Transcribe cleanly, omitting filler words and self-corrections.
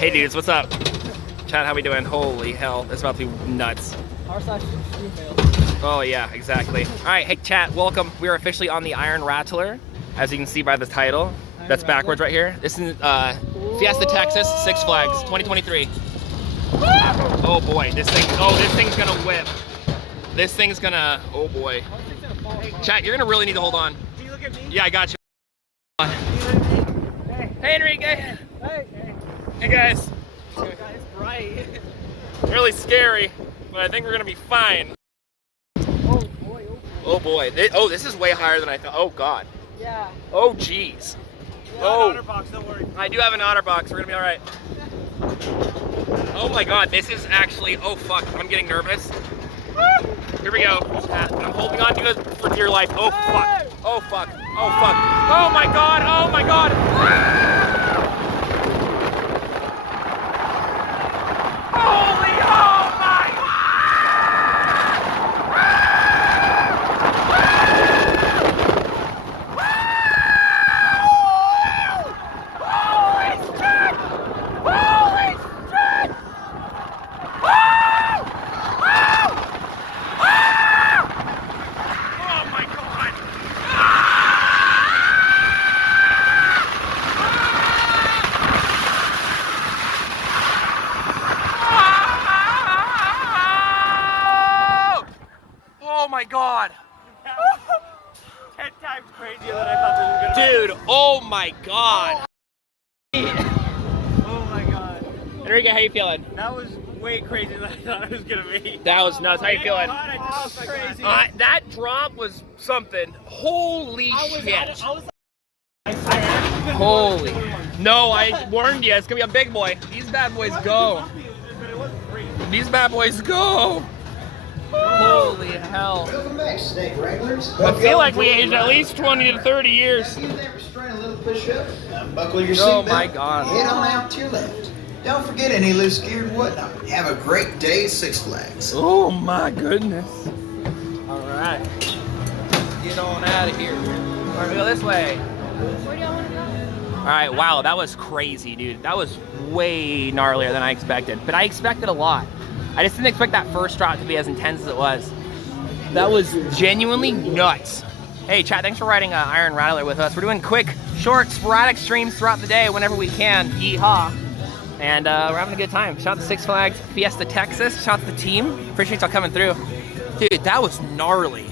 Hey dudes, what's up? Chat, how we doing? Holy hell, this is about to be nuts. Oh yeah, exactly. All right, hey chat, welcome. We are officially on the Iron Rattler, as you can see by the title. That's backwards right here. This is Fiesta Texas, Six Flags, 2023. Oh boy, this thing's gonna whip. This thing's gonna, oh boy. Chat, you're gonna really need to hold on. Can you look at me? Yeah, I got you. Hey Enrique. Hey guys. It's bright. Really scary, but I think we're gonna be fine. Oh boy. Oh boy. This is way higher than I thought. Oh god. Yeah. Oh jeez. Oh. Otter box, don't worry. I do have an otter box. We're gonna be all right. Oh my god, this is actually. Oh fuck, I'm getting nervous. Here we go. I'm holding on to you for dear life. Oh fuck. Oh fuck. Oh fuck. Oh my god. Oh my god. Holy. Oh my. Holy shit. Holy shit. Oh my god! Oh my god! 10 times crazier than I thought this was gonna Dude, oh my god! be. Oh my god. Enrique, how you feeling? That was way crazier than I thought it was gonna be. That was nuts. How you feeling? That was crazy. That drop was something. Holy shit! Holy. No, I warned you. It's gonna be a big boy. These bad boys go. These bad boys go. Holy hell. Welcome back, Snake Wranglers. I feel like we aged at least 20 to 30 years. Use that restraint a little push-up. Unbuckle your Oh seatbelt. my God. Head on out to your left. Don't forget any loose gear and whatnot. Have a great day at Six Flags. Oh my goodness. All right. Get on out of here. We're gonna go this way. Where do y'all want to go? All right, wow, that was crazy, dude. That was way gnarlier than I expected, but I expected a lot. I just didn't expect that first drop to be as intense as it was. That was genuinely nuts. Hey, chat, thanks for riding Iron Rattler with us. We're doing quick, short, sporadic streams throughout the day whenever we can. Yeehaw. And we're having a good time. Shout out to Six Flags Fiesta Texas. Shout out to the team. Appreciate y'all coming through. Dude, that was gnarly.